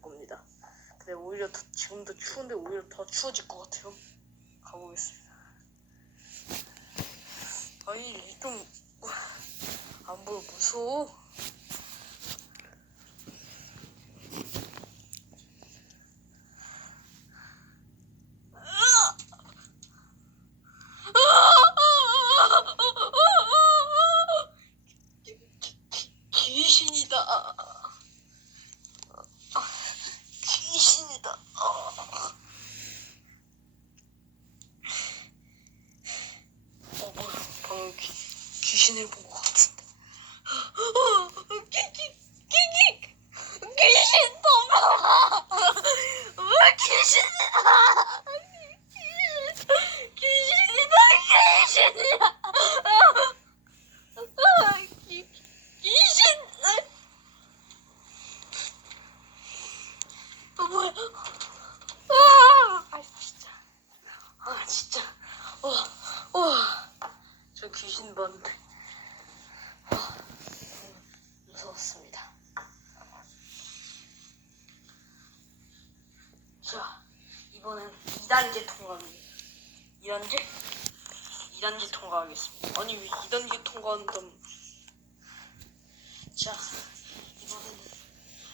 겁니다. 근데 오히려 더, 지금도 추운데 오히려 더 추워질 것 같아요. 가보겠습니다. 아니 좀 안 보여 무서워. 귀신이다. 귀신이다. 어 뭐야 방금 귀, 귀신을 본 것 같은데. 어, 귀, 귀, 귀, 귀, 귀신 덤벼. 귀신이다. 귀신이다 귀신이야. 아, 귀, 귀신. 어 뭐야? 아, 아 진짜. 아 진짜. 와, 와. 저 귀신 봤는데. 와, 무서웠습니다. 자, 이번엔 2단계 통과입니다. 2단계? 2단계 통과하겠습니다. 아니, 왜 2단계 통과한다면. 자, 이번에는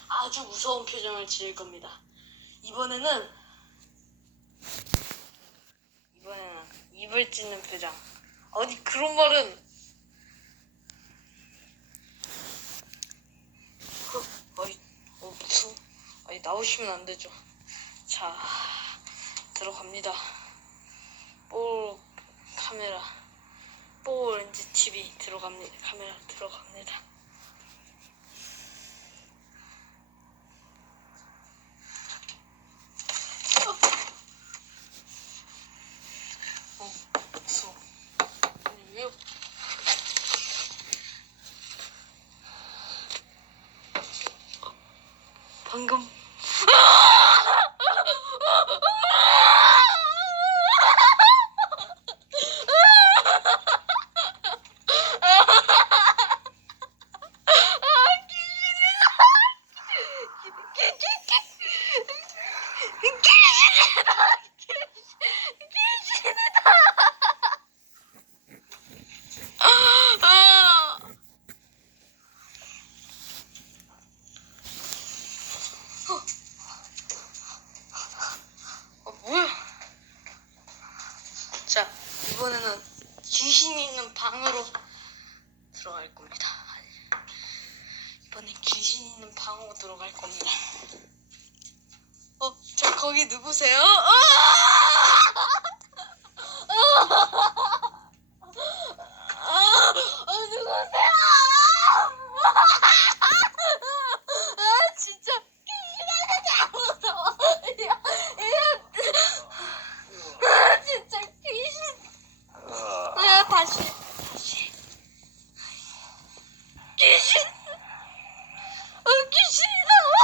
아주 무서운 표정을 지을 겁니다. 이번에는 이번에는 입을 찢는 표정. 아니 그런 말은 어, 아니 어 무서워. 아니 나오시면 안 되죠. 자 들어갑니다. 볼 카메라 볼 렌즈 TV 들어갑니다. 카메라 들어갑니다. 어, 무서워. 아니, 왜? 방금. 아! 어, 뭐야? 자, 이번에는 귀신 있는 방으로 들어갈 겁니다. 이번엔 귀신 있는 방으로 들어갈 겁니다. 어, 저 거기 누구세요? 아! 아, 어, 누구세요? 아, 진짜 귀신하지 무서워. 야, 야, 아, 진짜 귀신. 아, 다시, 다시. 귀신. 아, 귀신이다. 와.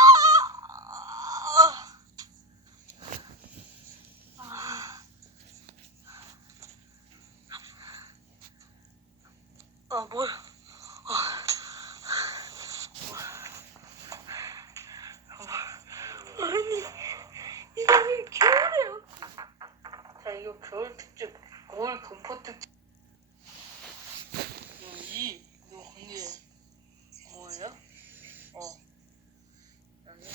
아. 아, 뭐야? 아. 뭐야? 아니, 이거는 겨울이야. 자, 이거 겨울 특집, 겨울 공포 특집. 이, 이거 근데 뭐예요? 어. 아니.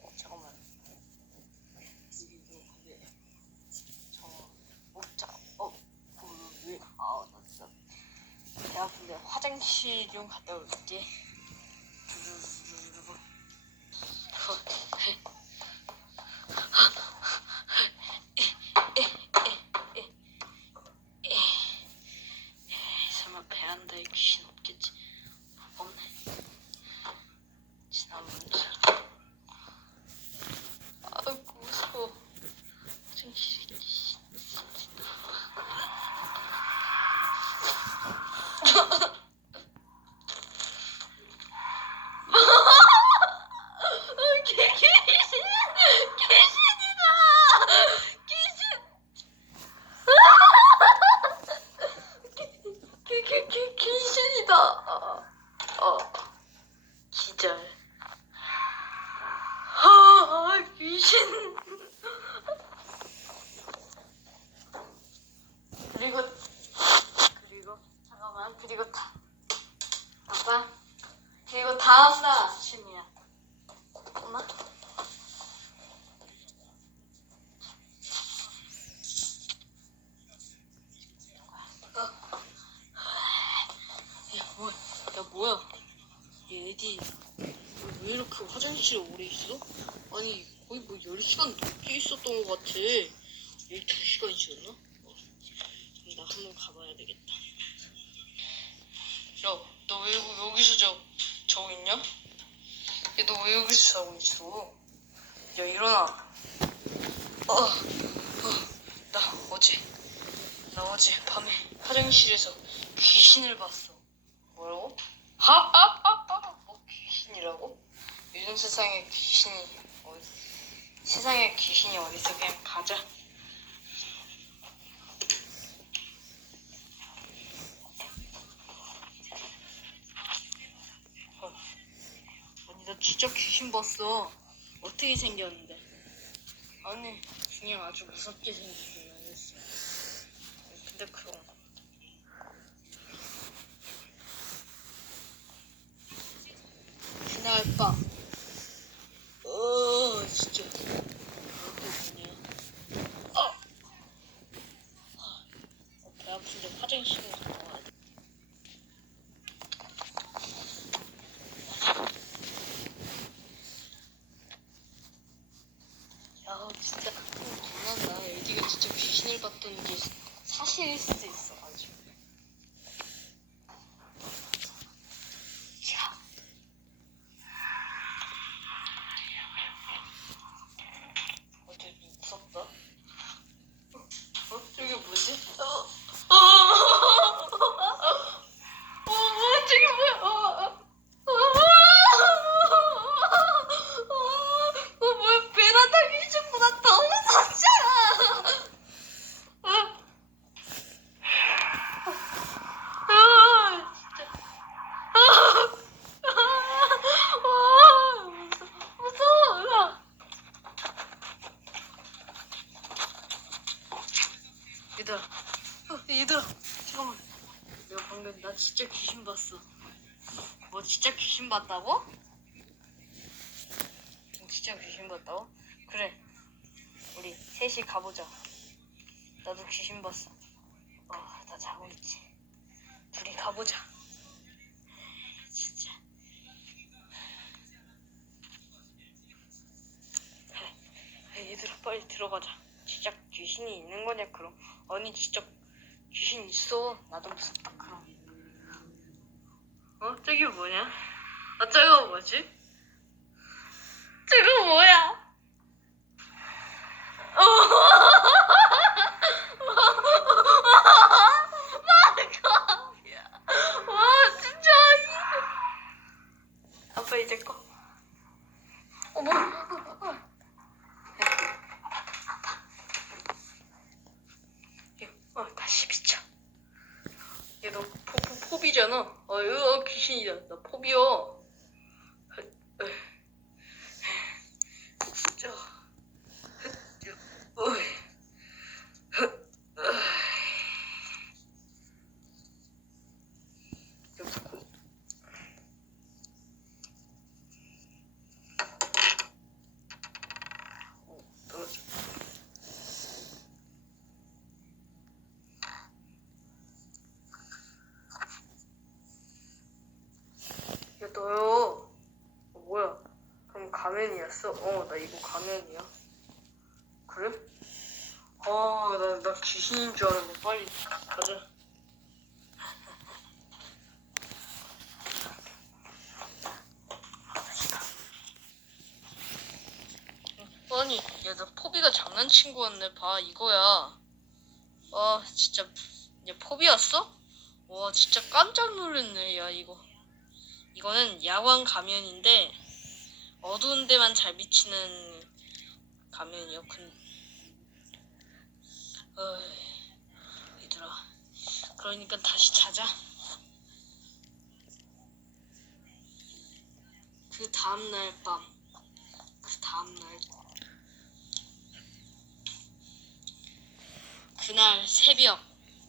어, 잠깐만. 이게 이거 근데 저 목자. 어, 그 왜? 아, 나 진짜. 배 아픈데 화장실 좀 갔다 올게. 나, 어, 기절. 아, 귀신. 그리고, 그리고, 잠깐만, 그리고 다. 아빠, 그리고 다음날 아침이야. 엄마? 뭐야? 얘 에디 왜 이렇게 화장실에 오래 있어? 아니 거의 뭐 10시간 넘게 있었던 것 같아 12시간 있었나? 어, 그럼 나 한번 가봐야 되겠다 야, 너 왜 여기서 자, 자고 있냐? 야, 너 왜 여기서 자고 있어? 야, 일어나 어, 어, 나 어제 나 어제 밤에 화장실에서 귀신을 봤어? 하하하하 뭐 귀신이라고? 요즘 세상에 귀신이 어디 세상에 귀신이 어디서 그냥 가자 어. 아니 나 진짜 귀신 봤어 어떻게 생겼는데 아니 그냥 아주 무섭게 생기긴 했어 근데 그럼 밤. 어, 진짜. 어! 아, 어, 배 아픈데 화장실에서 나와야 돼. 야, 진짜 장난나. 에디가 진짜 귀신을 봤던 게 사실일 수도 있어, 아주. 야. 어, 되게 무섭다. 어? 저게 뭐지? 어? 어? 어, 어, 저게 뭐야? 어, 어. 어, 어, 뭐야? 베란다 귀신보다 더 무섭잖아. 어? 아, 진짜. 아, 무서워. 무서워. 얘들아, 어, 얘들아, 잠깐만. 내가 방금 나 진짜 귀신 봤어. 뭐 진짜 귀신 봤다고? 진짜 귀신 봤다고? 그래. 우리 셋이 가보자. 나도 귀신 봤어. 어, 나 자고 있지. 둘이 가보자. 진짜. 그래. 야, 얘들아 빨리 들어가자. 진짜 귀신이 있는 거냐 그럼? 아니 진짜 귀신 있어. 나도 무섭다 그럼. 어? 저기 뭐냐? 아 저거 뭐지? 저거 뭐야? 마감이야. 와 진짜 아빠 이제 꺼. 어머. 어, 다시 비춰. 얘 너 포비잖아. 어, 이거 귀신이다. 나 포비야. 저. 어이. 여기서 고. 어, 떨어져. 야 너요 어, 뭐야 그럼 가면이었어? 어 나 이거 가면이야. 그래? 아 나 나 귀신인 줄 알았네. 빨리 가자. 아니 야 나 포비가 장난친 거였네. 봐 이거야. 아 진짜 얘 포비였어? 와 진짜 깜짝 놀랐네. 야 이거. 이거는 야광 가면인데 어두운 데만 잘 비치는 가면이요. 큰... 어이, 얘들아. 그러니까 다시 자자. 그 다음날 밤. 그 다음날. 그날 새벽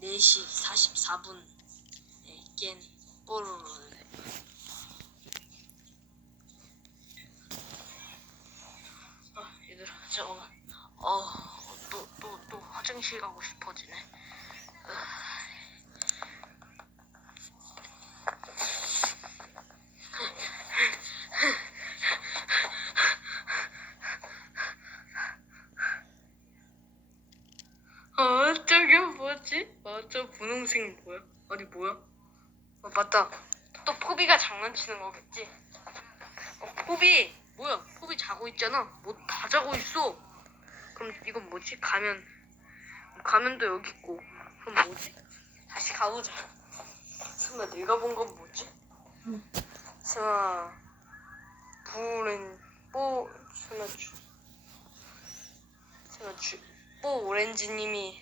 4시 44분에 깬 뽀로로를. 얘들아 잠깐만 어또 또 또 화장실 가고 싶어지네 어, 저게 뭐지? 어, 저 분홍색 뭐야? 아니, 뭐야? 어, 맞다. 또 포비가 장난치는 거겠지? 어, 포비! 자고 있잖아. 뭐 다 자고 있어. 그럼 이건 뭐지? 가면. 가면도 여기 있고. 그럼 뭐지? 다시 가보자. 설마 내가 본 건 뭐지? 설마, 부른, 뽀, 설마 주, 설마 주, 뽀 오렌지님이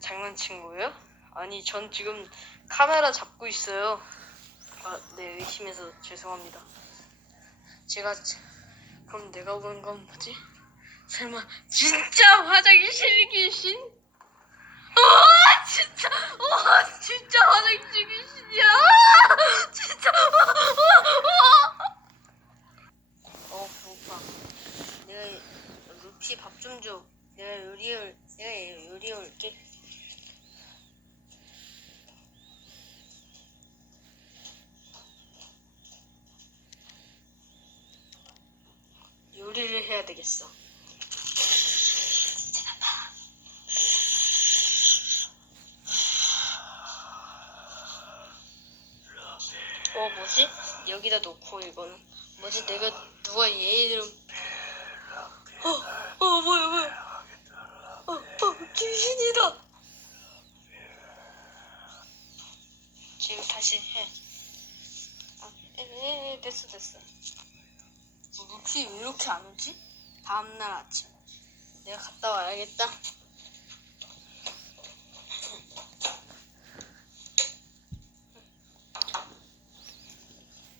장난친 거예요? 아니 전 지금 카메라 잡고 있어요. 아, 네 의심해서 죄송합니다. 제가 지- 그럼 내가 본 건 뭐지? 설마 진짜 화장실 귀신? 아 진짜 와 진짜 화장실 귀신이야 아, 진짜 어 배고파 내가 루피 밥 좀 줘. 내가 요리해 내가 요리해 올게. 되겠어. 어 뭐지? 여기다 놓고 이거는 뭐지? 내가 누가 얘 이름 어, 어 뭐야 뭐야 어, 어 귀신이다 지금 다시 해 아, 에, 에, 에, 됐어 됐어 뭐, 루피 왜 이렇게 안 오지? 다음날 아침 내가 갔다 와야겠다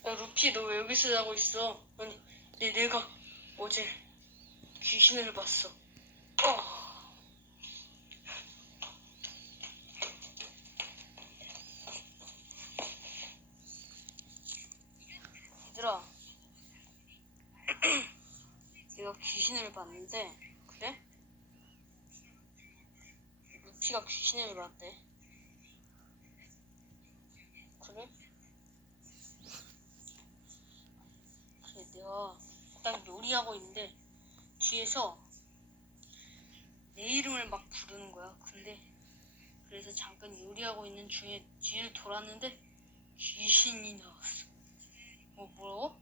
야 루피 너 왜 여기서 자고 있어? 아니 내, 내가 어제 귀신을 봤어 어. 얘들아 내가 귀신을 봤는데 그래? 루피가 귀신을 봤대 그래? 그래 내가 딱 요리하고 있는데 뒤에서 내 이름을 막 부르는 거야 근데 그래서 잠깐 요리하고 있는 중에 뒤를 돌았는데 귀신이 나왔어 뭐 뭐라고?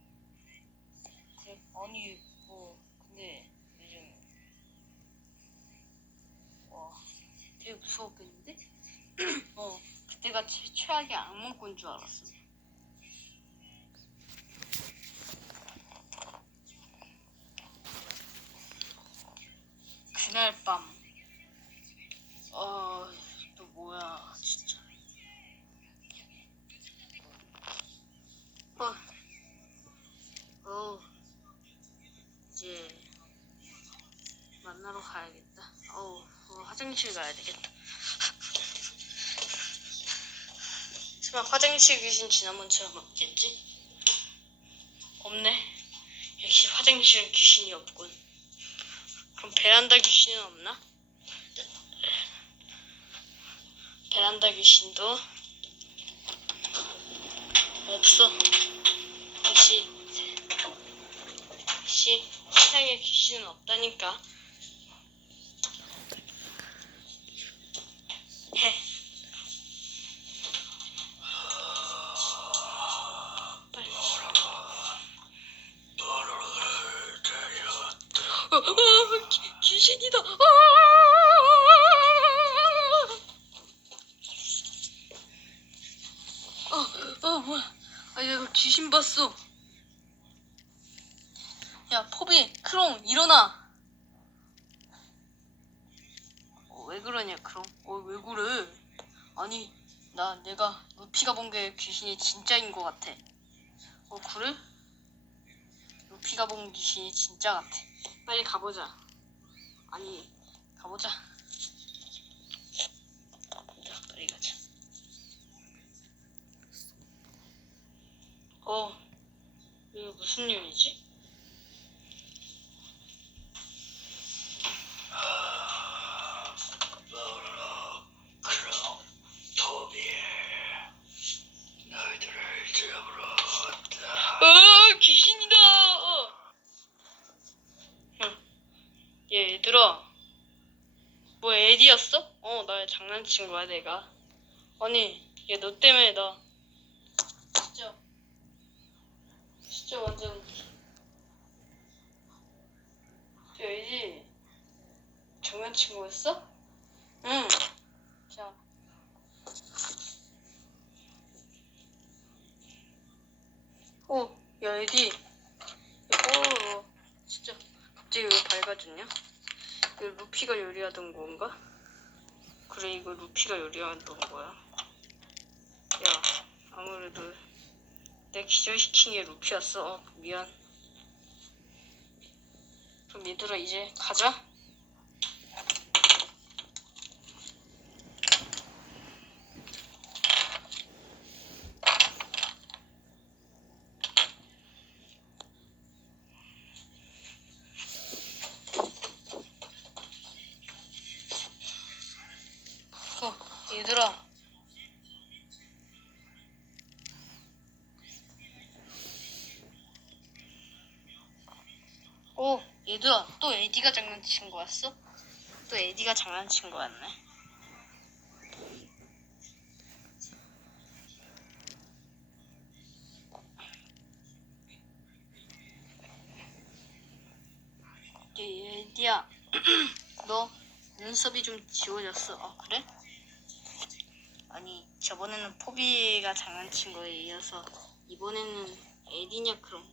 그래 아니 뭐 근데 요즘 와 되게 무서웠겠는데? 어 그때가 최, 최악의 악몽 꾼 줄 알았어 그날 밤 화장실 가야 되겠다. 설마 화장실 귀신 지난번처럼 없겠지? 없네. 역시 화장실 귀신이 없군. 그럼 베란다 귀신은 없나? 베란다 귀신도 없어. 역시 역시 세상에 귀신은 없다니까. 해. 빨리. 어, 어, 귀, 귀신이다. 아! 어, 어, 뭐야. 아, 얘가 귀신 봤어. 야, 포비, 크롱, 일어나. 나 내가 루피가 본 게 귀신이 진짜인 것 같아. 어 그래? 루피가 본 귀신이 진짜 같아. 빨리 가보자. 아니 가보자. 자, 빨리 가자. 어 이거 무슨 일이지? 아, 얘, 얘들아. 뭐, 에디였어? 어, 나 장난친 거야, 내가. 아니, 얘 너 때문에 나. 진짜. 진짜 완전. 저 에디. 장난친 거였어? 응. 자. 오, 야, 에디. 이거, 진짜, 갑자기 왜 밝아졌냐? 이거 루피가 요리하던 건가? 그래, 이거 루피가 요리하던 거야. 야, 아무래도 내 기절시킨 게 루피였어. 어, 미안. 그럼 얘들아, 이제 가자. 어, 얘들아. 오, 얘들아, 또 에디가 장난친 거였어? 또 에디가 장난친 거였네. 얘, 에디야, 너 눈썹이 좀 지워졌어. 어, 그래? 아니 저번에는 포비가 장난친 거에 이어서 이번에는 에디냐 그럼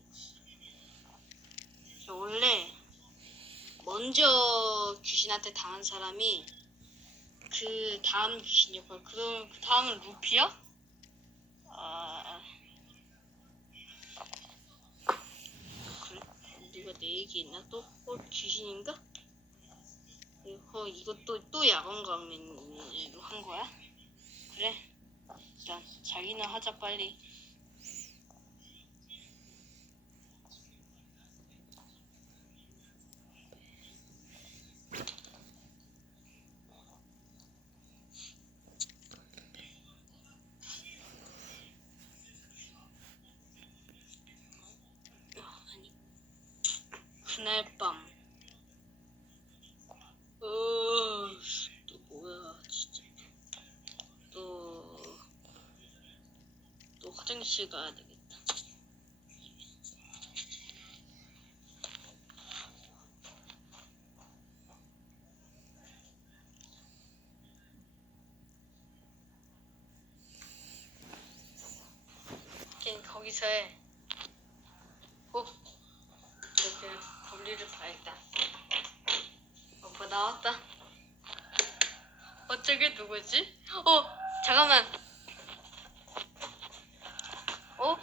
저 원래 먼저 귀신한테 당한 사람이 그 다음 귀신이었고 그럼 그 다음은 루피야? 아 그래 누가 내 얘기 했나 또? 어 귀신인가? 어 이것도 또 야광 가면으로 한 거야? 그래. 일단 자기나 하자 빨리. 아, 아니. 그날 밤. 어, 또 뭐야, 진짜. 또, 또 화장실 가야 되겠다. 걔 거기서 해. 어? 이렇게 볼일을 봐야겠다. 오빠 나왔다. 어, 저게 누구지? 어, 잠깐만. 어?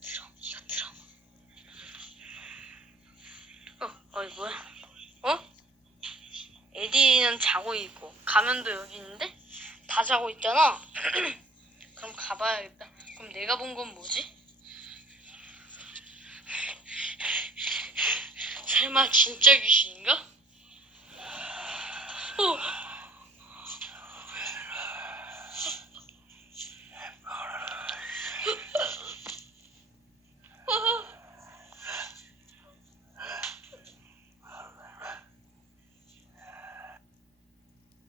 들어, 이거 들어. 어, 어이 뭐야? 어? 에디는 자고 있고 가면도 여기 있는데 다 자고 있잖아. 그럼 가봐야겠다. 그럼 내가 본 건 뭐지? 설마 진짜 귀신인가? 어,